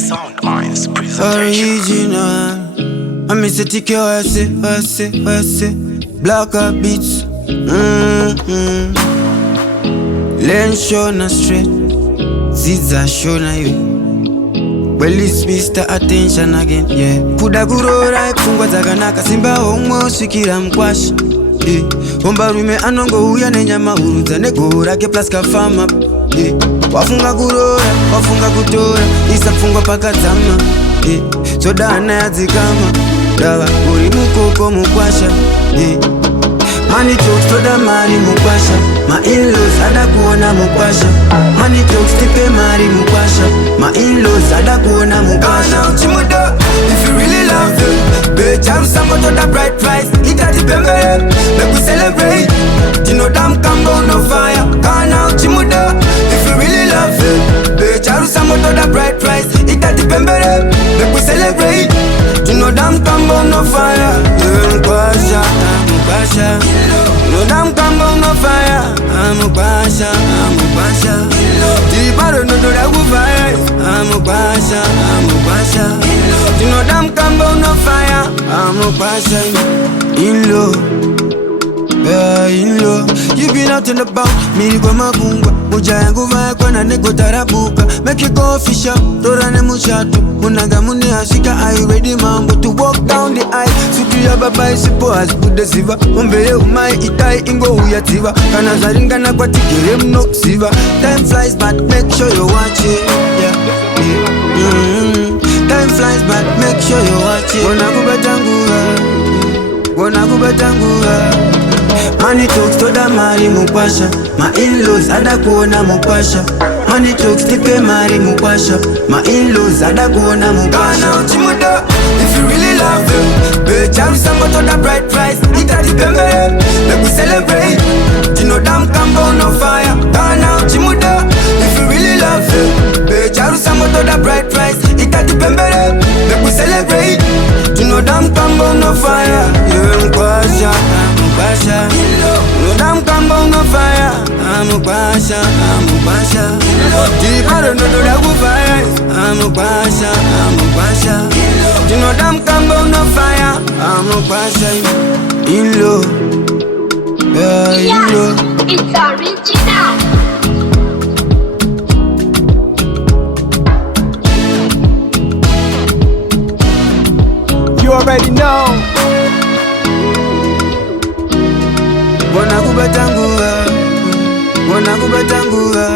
Sound Lines presentation. Original. I miss a ticket, I say. Black up beats. Len Shona straight. Ziza Shona you. Well, it's Mr. Attention again, yeah. Kuda gurora ifungwa zaganaka simba homo shikira Mukwasha. Omba rume anongo uya nenyama uruza negora ke plus ka fama. Wafunga kurora, wafunga kutora, isafungwa pakadzama. Soda anayadzikama, dawa uri mukoko Mukwasha. Money talks to the mari Mukwasha. My in-laws ada kuona Mukwasha. Money talks tipe mari Mukwasha. My in-laws ada kuona Mukwasha. Now chimudo, if you really love them, better some to the bright price. Ita the pembe, make we celebrate. You know damn Cambo no fire. Now chimudo, if you really love them, better some to the bright price. Ita the pembe, make we celebrate. You know damn Cambo no fire. Mukwasha, Mukwasha. No damn Cambo no fire. Mukwasha. The bottle no do that fire. Mukwasha. You know damn Cambo no fire. Mukwasha. In low, you been out and about. Me go mabunga, muja yangu vaya kwa na nego tarabuka. Make you go fish up, torane mushatu. Munaga muni ashika, are you ready mambo to walk down the aisle? Sutu ya baba isipo as bude siva. Umbele umai itai ingo uyativa. Kana zaringana kwa tikere mno siva. Time flies but make sure you watch it. Time flies but make sure you watch it. Gonna kubatangura. Money talks to the mari Mukwasha. My in-laws ada kuona Mukwasha. Money talks tipe mari Mukwasha. My in-laws ada kuona Mukwasha. Now chimudo, if you really love them, better some to the bright price. Ita the pembe, make we celebrate. You know damn Cambo no fire. Now chimudo, if you really love them, better some to the bright price. Ita the pembe, make we celebrate. You know damn Cambo no fire. Mukwasha. No damn Cambo no fire. Mukwasha. The bottle no do that fire. Mukwasha. You know damn Cambo no fire. Mukwasha. In low. In low. It's original. You already know. Gonna kubatangura.